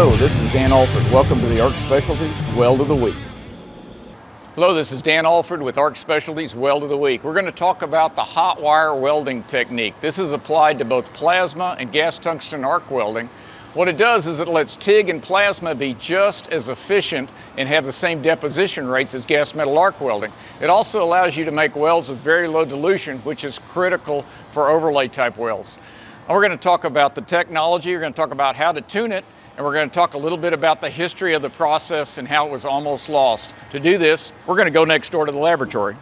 Hello, this is Dan Alford. Welcome to the ARC Specialties Weld of the Week. Hello, this is Dan Alford with ARC Specialties Weld of the Week. We're going to talk about the hot wire welding technique. This is applied to both plasma and gas tungsten arc welding. What it does is it lets TIG and plasma be just as efficient and have the same deposition rates as gas metal arc welding. It also allows you to make welds with very low dilution, which is critical for overlay type welds. And we're going to talk about the technology, we're going to talk about how to tune it, and we're going to talk a little bit about the history of the process and how it was almost lost. To do this, we're going to go next door to the laboratory.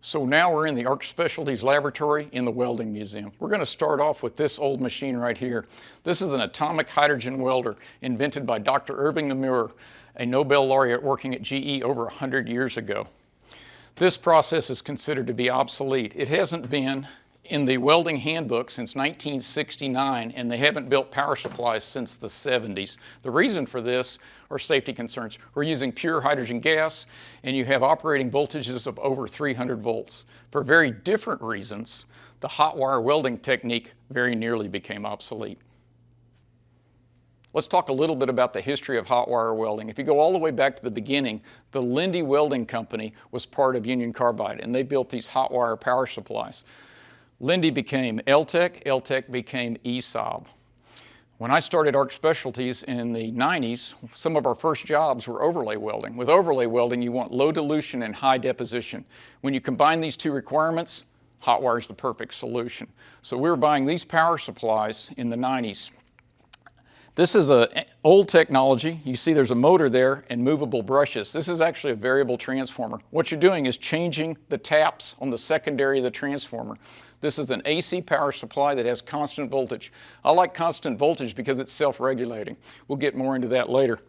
So now we're in the ARC Specialties laboratory in the Welding Museum. We're going to start off with this old machine right here. This is an atomic hydrogen welder invented by Dr. Irving Lemure, a Nobel laureate working at GE over 100 years ago. This process is considered to be obsolete. It hasn't been in the welding handbook since 1969, and they haven't built power supplies since the 70s. The reason for this are safety concerns. We're using pure hydrogen gas, and you have operating voltages of over 300 volts. For very different reasons, the hot wire welding technique very nearly became obsolete. Let's talk a little bit about the history of hot wire welding. If you go all the way back to the beginning, the Linde Welding Company was part of Union Carbide, and they built these hot wire power supplies. Linde became Eltec, Eltec became ESAB. When I started ARC Specialties in the 90s, some of our first jobs were overlay welding. With overlay welding, you want low dilution and high deposition. When you combine these two requirements, hot wire is the perfect solution. So we were buying these power supplies in the 90s. This is an old technology. You see there's a motor there and movable brushes. This is actually a variable transformer. What you're doing is changing the taps on the secondary of the transformer. This is an AC power supply that has constant voltage. I like constant voltage because it's self-regulating. We'll get more into that later.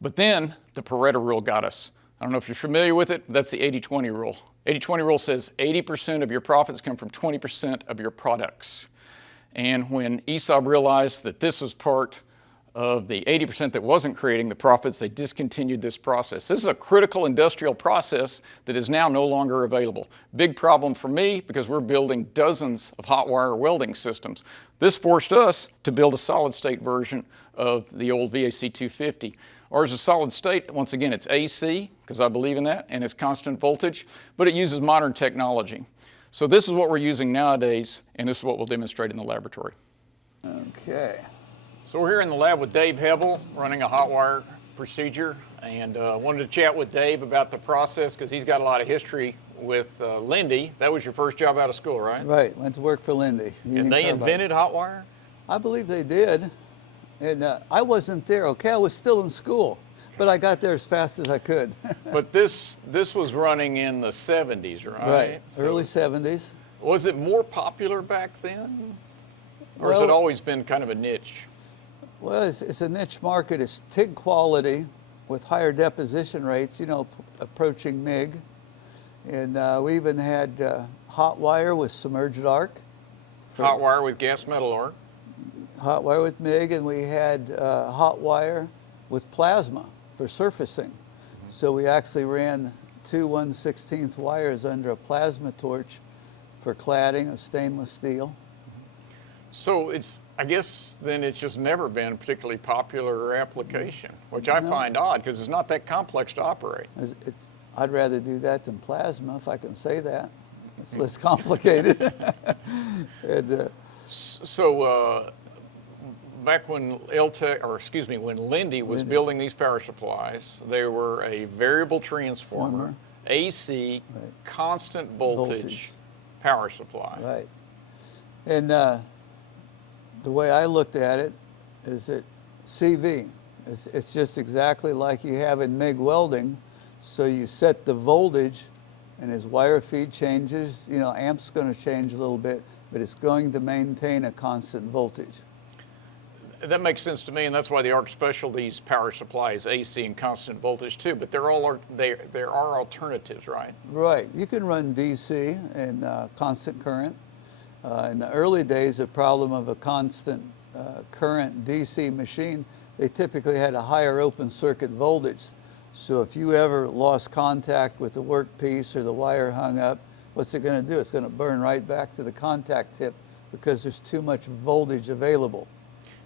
But then the Pareto rule got us. I don't know if you're familiar with it, that's the 80-20 rule. 80-20 rule says 80% of your profits come from 20% of your products. And when ESAB realized that this was part of the 80% that wasn't creating the profits, they discontinued this process. This is a critical industrial process that is now no longer available. Big problem for me because we're building dozens of hot wire welding systems. This forced us to build a solid state version of the old VAC 250. Ours is solid state. Once again, it's AC, because I believe in that, and it's constant voltage, but it uses modern technology. So this is what we're using nowadays, and this is what we'll demonstrate in the laboratory. Okay. So we're here in the lab with Dave Hebble running a hot wire procedure, and wanted to chat with Dave about the process because he's got a lot of history with Linde. That was your first job out of school, right? Right, went to work for Linde. And they invented hot wire? I believe they did, and I wasn't there, okay? I was still in school, but I got there as fast as I could. But this was running in the 70s, right? Right, So early 70s. Was it more popular back then? Or has it always been kind of a niche? Well, it's a niche market. It's TIG quality with higher deposition rates, you know, approaching MIG. And we even had hot wire with submerged arc. Hot wire with gas metal arc. Hot wire with MIG, and we had hot wire with plasma for surfacing. So we actually ran two 1/16 wires under a plasma torch for cladding of stainless steel. So I guess then it's just never been a particularly popular application, which I find odd because it's not that complex to operate. I'd rather do that than plasma, if I can say that. It's less complicated. So back when when Linde was building these power supplies, they were a variable transformer, AC, constant voltage power supply. Right. And the way I looked at it is that CV, it's just exactly like you have in MIG welding. So you set the voltage and as wire feed changes, you know, amp's going to change a little bit, but it's going to maintain a constant voltage. That makes sense to me, and that's why the ARC Specialties power supply is AC and constant voltage too, but there are alternatives, right? Right. You can run DC and constant current. In the early days, the problem of a constant current DC machine, they typically had a higher open circuit voltage. So if you ever lost contact with the workpiece or the wire hung up, what's it going to do? It's going to burn right back to the contact tip because there's too much voltage available.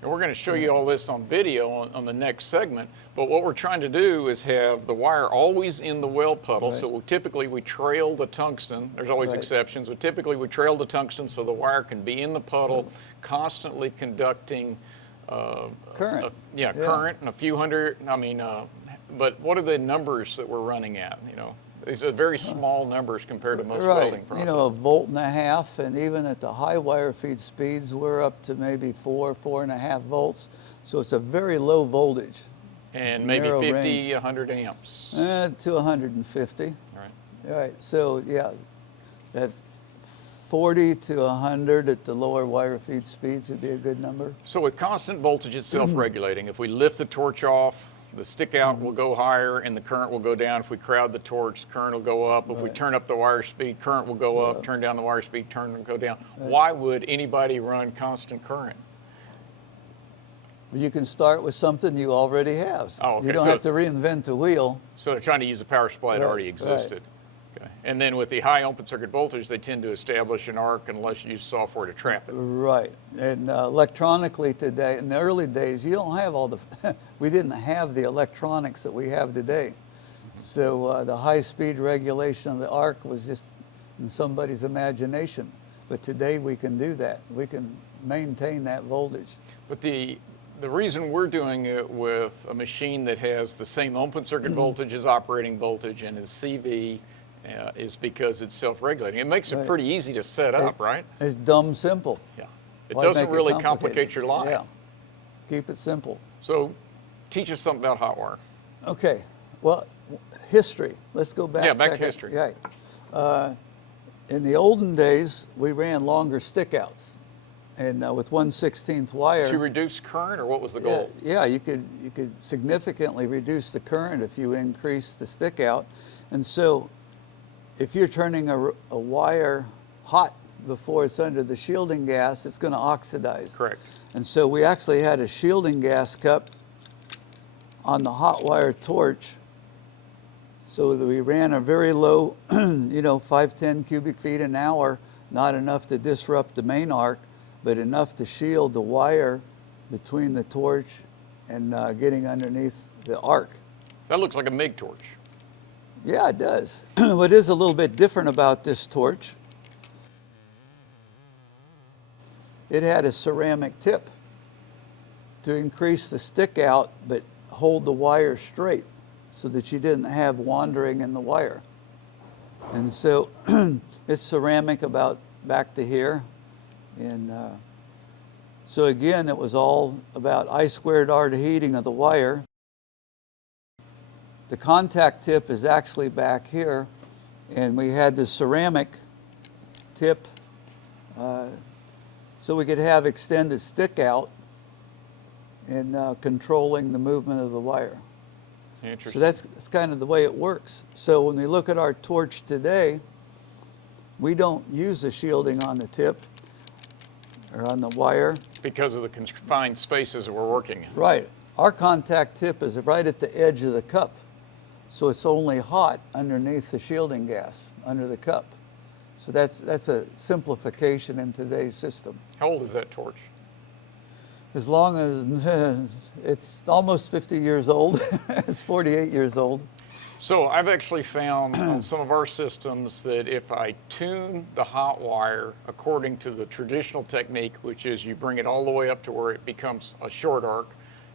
And we're going to show you all this on video on the next segment. But what we're trying to do is have the wire always in the weld puddle. Right. So typically we trail the tungsten. There's always Right. exceptions, but typically we trail the tungsten so the wire can be in the puddle, constantly conducting Current. current and a few hundred. I mean, but what are the numbers that we're running at? You know, these are very small numbers compared to most welding Right, processes. you know, 1.5 volts, and even at the high wire feed speeds, we're up to maybe 4.5 volts. So it's a very low voltage. And maybe narrow 50, range. 100 amps. To 150. Right. All right, so yeah, that 40 to 100 at the lower wire feed speeds would be a good number. So with constant voltage, it's self-regulating. If we lift the torch off, the stick out will go higher and the current will go down. If we crowd the torch, the current will go up. If we turn up the wire speed, current will go up. Turn down the wire speed, current will go down. Why would anybody run constant current? You can start with something you already have. Oh, okay. You don't So- have to reinvent the wheel. So they're trying to use a power supply that Right, already existed. Okay. And then with the high open circuit voltage, they tend to establish an arc unless you use software to trap it. Right, and electronically today, in the early days, you don't have all the, we didn't have the electronics that we have today. So the high-speed regulation of the arc was just in somebody's imagination. But today we can do that. We can maintain that voltage. But the reason we're doing it with a machine that has the same open circuit voltage as operating voltage and is CV is because it's self-regulating. It makes it Right. pretty easy to set up, right? It's dumb simple. Yeah. It Why doesn't make it really complicated? complicate your life. Yeah, keep it simple. So teach us something about hot wire. Okay, well, history. Let's go back. Yeah, a back to second. history. Right. In the olden days, we ran longer stick-outs, and with 1/16 wire. To reduce current, or what was the goal? Yeah, you could significantly reduce the current if you increase the stick-out, and so if you're turning a wire hot before it's under the shielding gas, it's going to oxidize. Correct. And so we actually had a shielding gas cup on the hot wire torch, so that we ran a very low, 510 cubic feet an hour, not enough to disrupt the main arc, but enough to shield the wire between the torch and getting underneath the arc. That looks like a MIG torch. Yeah, it does. What is a little bit different about this torch, it had a ceramic tip to increase the stick out, but hold the wire straight so that you didn't have wandering in the wire. And so it's ceramic about back to here. And so again, it was all about I²R to heating of the wire. The contact tip is actually back here, and we had the ceramic tip so we could have extended stick out and controlling the movement of the wire. Interesting. So that's kind of the way it works. So when we look at our torch today, we don't use the shielding on the tip or on the wire. Because of the confined spaces that we're working in. Right. Our contact tip is right at the edge of the cup. So it's only hot underneath the shielding gas, under the cup. So that's a simplification in today's system. How old is that torch? As long as it's almost 50 years old, it's 48 years old. So I've actually found on some of our systems that if I tune the hot wire according to the traditional technique, which is you bring it all the way up to where it becomes a short arc,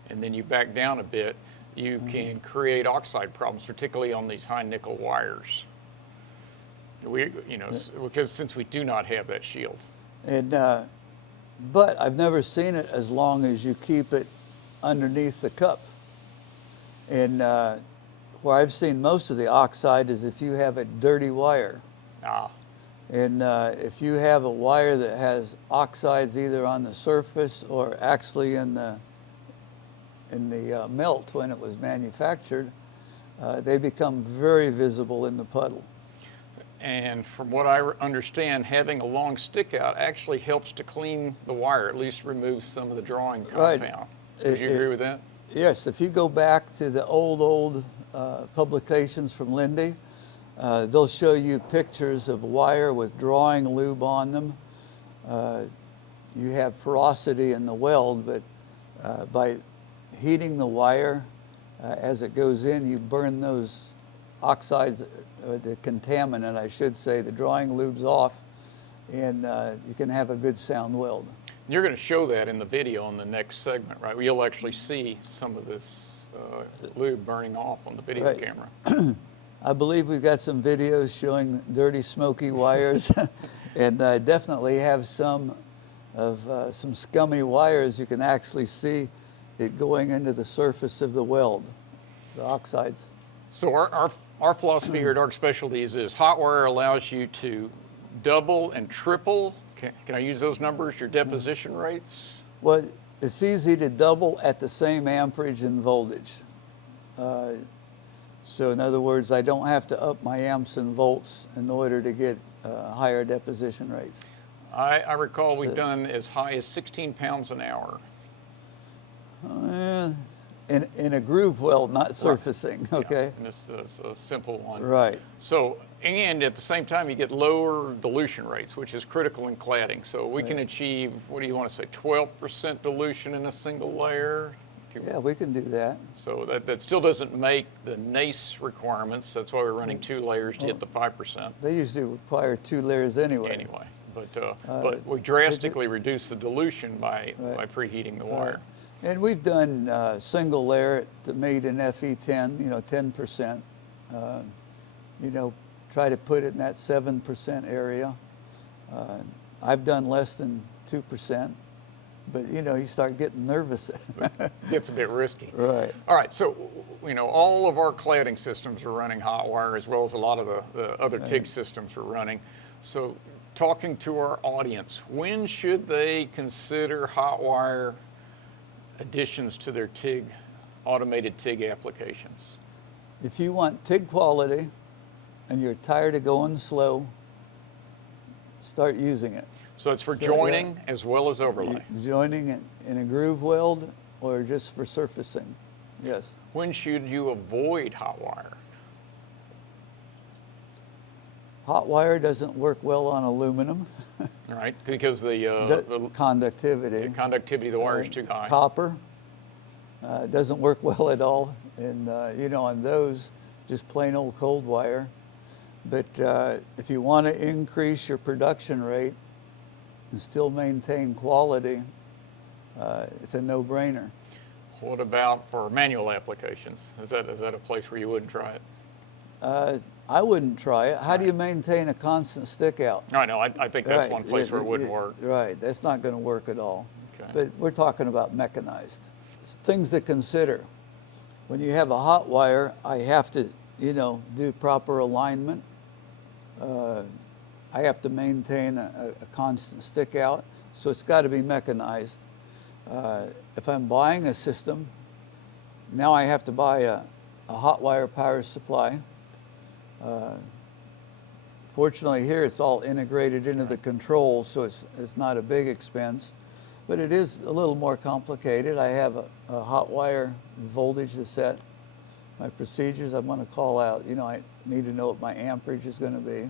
and then you back down a bit, you can create oxide problems, particularly on these high nickel wires. Because since we do not have that shield. And but I've never seen it as long as you keep it underneath the cup. And where I've seen most of the oxide is if you have a dirty wire. Ah. And if you have a wire that has oxides either on the surface or actually in the melt when it was manufactured, they become very visible in the puddle. And from what I understand, having a long stick out actually helps to clean the wire, at least remove some of the drawing compound. Right. Would you agree with that? Yes, if you go back to the old publications from Lindy, they'll show you pictures of wire with drawing lube on them. You have porosity in the weld, but By heating the wire as it goes in, you burn those oxides, the contaminant, I should say, the drawing lubes off, and you can have a good sound weld. You're going to show that in the video in the next segment, right? You'll actually see some of this lube burning off on the video Right. camera. I believe we've got some videos showing dirty, smoky wires, and I definitely have some of some scummy wires. You can actually see it going into the surface of the weld, the oxides. So our philosophy here at Arc Specialties is Hotwire allows you to double and triple, can I use those numbers, your deposition rates? Well, it's easy to double at the same amperage and voltage. So in other words, I don't have to up my amps and volts in order to get higher deposition rates. I recall we've done as high as 16 pounds an hour. In a groove weld, not surfacing, okay? Yeah, and this is a simple one. Right. So, and at the same time, you get lower dilution rates, which is critical in cladding. So we can achieve, what do you want to say, 12% dilution in a single layer? Yeah, we can do that. So that still doesn't make the NACE requirements. That's why we're running 2 layers to hit the 5%. They usually require 2 layers anyway. But we drastically reduce the dilution by preheating the wire. And we've done single layer made in FE10, 10%. Try to put it in that 7% area. I've done less than 2%, but you start getting nervous. It gets a bit risky. Right. All right, so all of our cladding systems are running Hotwire, as well as a lot of the other TIG systems are running. So talking to our audience, when should they consider Hotwire additions to their TIG, automated TIG applications? If you want TIG quality and you're tired of going slow, start using it. So it's for joining as well as overlay. Joining it in a groove weld or just for surfacing, yes. When should you avoid Hotwire? Hotwire doesn't work well on aluminum. All right, because the conductivity. The conductivity of the wire is too high. Copper doesn't work well at all. And, on those, just plain old cold wire. But if you want to increase your production rate and still maintain quality, it's a no-brainer. What about for manual applications? Is that a place where you wouldn't try it? I wouldn't try it. How do you maintain a constant stick out? I know. I think that's one place where it wouldn't work. Right. That's not going to work at all. Okay. But we're talking about mechanized. Things to consider. When you have a hot wire, I have to, do proper alignment. I have to maintain a constant stick out. So it's got to be mechanized. If I'm buying a system, now I have to buy a hot wire power supply. Fortunately here it's all integrated into the controls, so it's not a big expense, but it is a little more complicated. I have a hot wire voltage to set. My procedures I'm going to call out, I need to know what my amperage is going to be.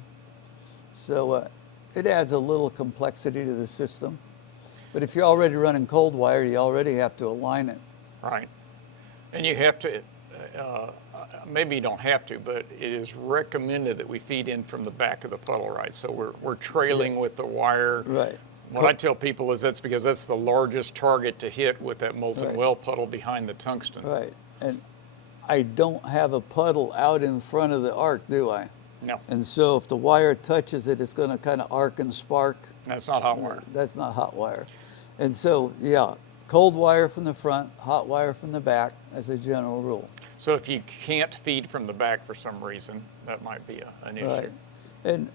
So it adds a little complexity to the system. But if you're already running cold wire, you already have to align it. Right. And you have to, maybe you don't have to, but it is recommended that we feed in from the back of the puddle, right? So we're trailing with the wire. Right. What I tell people is that's because that's the largest target to hit with that molten weld puddle behind the tungsten. Right. And I don't have a puddle out in front of the arc, do I? No. And so if the wire touches it, it's going to kind of arc and spark. That's not hot wire. That's not hot wire. And so, yeah, cold wire from the front, hot wire from the back as a general rule. So if you can't feed from the back for some reason, that might be an issue. Right. And,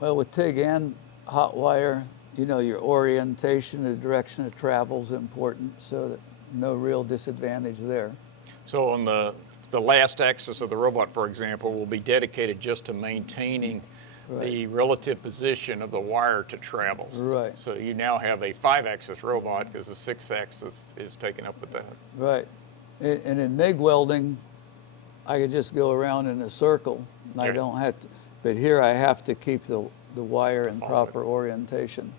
well, with TIG and hot wire, your orientation, the direction of travel is important, so that no real disadvantage there. So on the last axis of the robot, for example, will be dedicated just to maintaining the relative position of the wire to travel. Right. So you now have a 5-axis robot because the 6-axis is taken up with that. Right. And in MIG welding, I could just go around in a circle, and I don't have to. But here I have to keep the wire in proper orientation.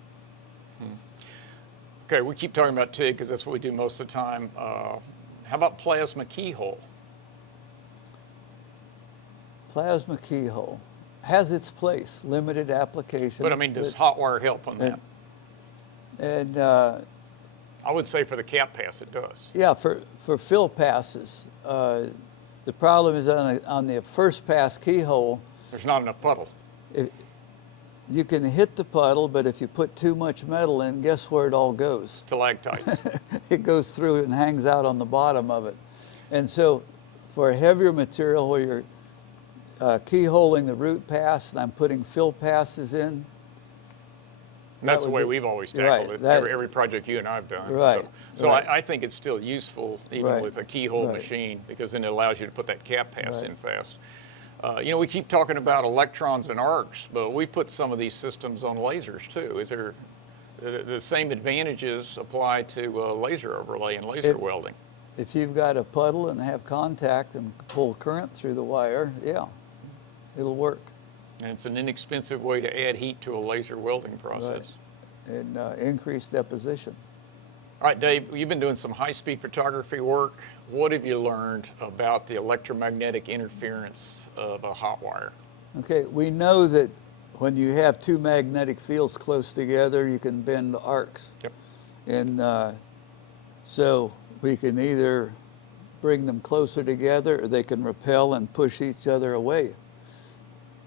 Okay, we keep talking about TIG because that's what we do most of the time. How about plasma keyhole? Plasma keyhole has its place, limited application. But I mean, does Hotwire help on that? And I would say for the cap pass it does. yeah, for fill passes, the problem is on the first pass keyhole, There's not enough puddle. you can hit the puddle, but if you put too much metal in, guess where it all goes? Stalactites. It goes through and hangs out on the bottom of it. And so for a heavier material where you're keyholing the root pass and I'm putting fill passes in. That's the way we've always tackled it, every project you and I have done. Right. So I think it's still useful even with a keyhole machine, because then it allows you to put that cap pass in fast. You know, we keep talking about electrons and arcs, but we put some of these systems on lasers too. Is there the same advantages apply to laser overlay and laser welding? If you've got a puddle and have contact and pull current through the wire, yeah, it'll work. And it's an inexpensive way to add heat to a laser welding process. Right. And increase deposition. All right, Dave, you've been doing some high-speed photography work. What have you learned about the electromagnetic interference of a hot wire? Okay, we know that when you have two magnetic fields close together, you can bend arcs. Yep. And so we can either bring them closer together or they can repel and push each other away.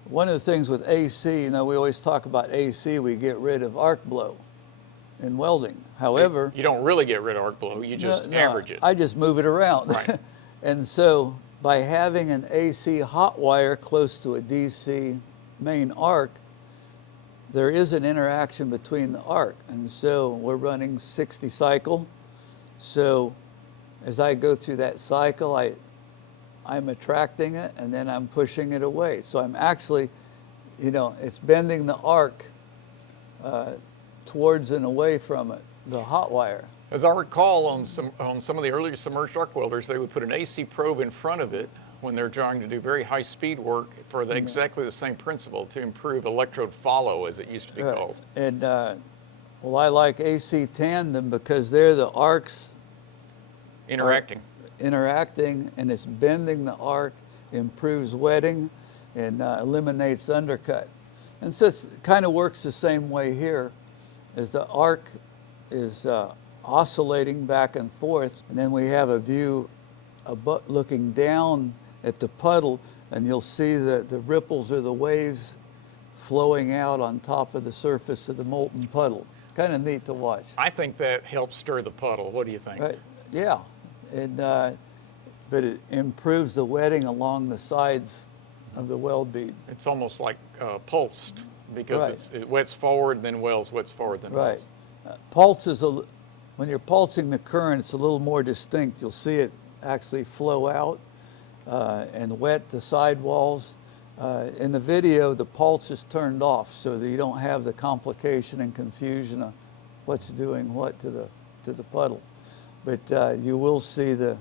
One of the things with AC, you know, we always talk about AC, we get rid of arc blow in welding. However, you don't really get rid of arc blow, you just average it. I just move it around. Right. And so by having an AC hot wire close to a DC main arc, there is an interaction between the arc. And so we're running 60 cycle. So as I go through that cycle, I'm attracting it and then I'm pushing it away. So I'm actually, you know, it's bending the arc towards and away from it, the hot wire. As I recall, on some of the earlier submerged arc welders, they would put an AC probe in front of it when they're trying to do very high speed work for exactly the same principle, to improve electrode follow, as it used to be called. And well, I like AC tandem because they're the arcs interacting and it's bending the arc, improves wetting, and eliminates undercut. And so it kind of works the same way here, as the arc is oscillating back and forth, and then we have a view looking down at the puddle, and you'll see the ripples or the waves flowing out on top of the surface of the molten puddle. Kind of neat to watch. I think that helps stir the puddle. What do you think? Right. Yeah. And, but it improves the wetting along the sides of the weld bead. It's almost like pulsed, because it wets forward, then welds, wets forward, then welds. Pulse is when you're pulsing the current, it's a little more distinct. You'll see it actually flow out and wet the sidewalls. In the video, the pulse is turned off so that you don't have the complication and confusion of what's doing what to the puddle. But you will see the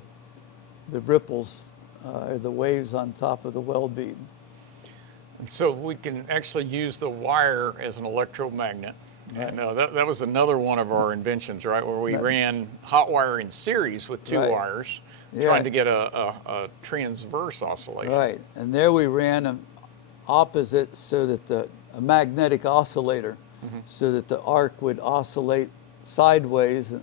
ripples or the waves on top of the weld bead. And so we can actually use the wire as an electromagnet. And that was another one of our inventions, right? Where we ran hot wire in series with two wires, trying to get a transverse oscillation. Right, and there we ran them opposite so that a magnetic oscillator, so that the arc would oscillate sideways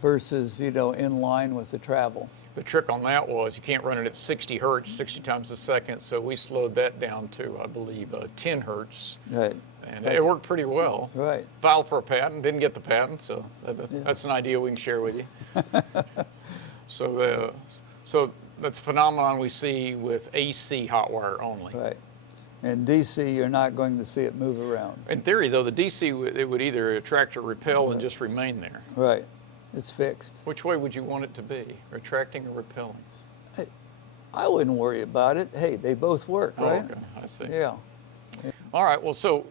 versus, you know, in line with the travel. The trick on that was you can't run it at 60 hertz, 60 times a second, so we slowed that down to, I believe, 10 hertz. Right. And it worked pretty well. Right. Filed for a patent, didn't get the patent, so that's an idea we can share with you. So that's a phenomenon we see with AC hot wire only. Right. And DC, you're not going to see it move around. In theory, though, the DC, it would either attract or repel and just remain there. Right. It's fixed. Which way would you want it to be, retracting or repelling? Hey, I wouldn't worry about it. Hey, they both work, right? Okay, I see. Yeah. All right, well, so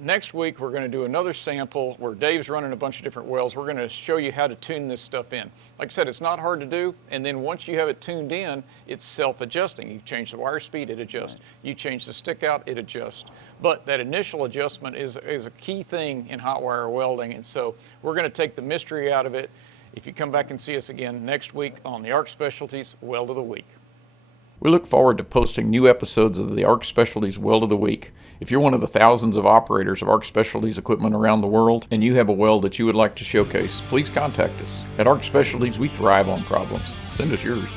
Next week, we're going to do another sample where Dave's running a bunch of different welds. We're going to show you how to tune this stuff in. Like I said, it's not hard to do, and then once you have it tuned in, it's self-adjusting. You change the wire speed, it adjusts. Right. You change the stick out, it adjusts. But that initial adjustment is a key thing in hot wire welding, and so we're going to take the mystery out of it. If you come back and see us again next week on the ARC Specialties Weld of the Week. We look forward to posting new episodes of the ARC Specialties Weld of the Week. If you're one of the thousands of operators of ARC Specialties equipment around the world and you have a weld that you would like to showcase, please contact us. At ARC Specialties, we thrive on problems. Send us yours.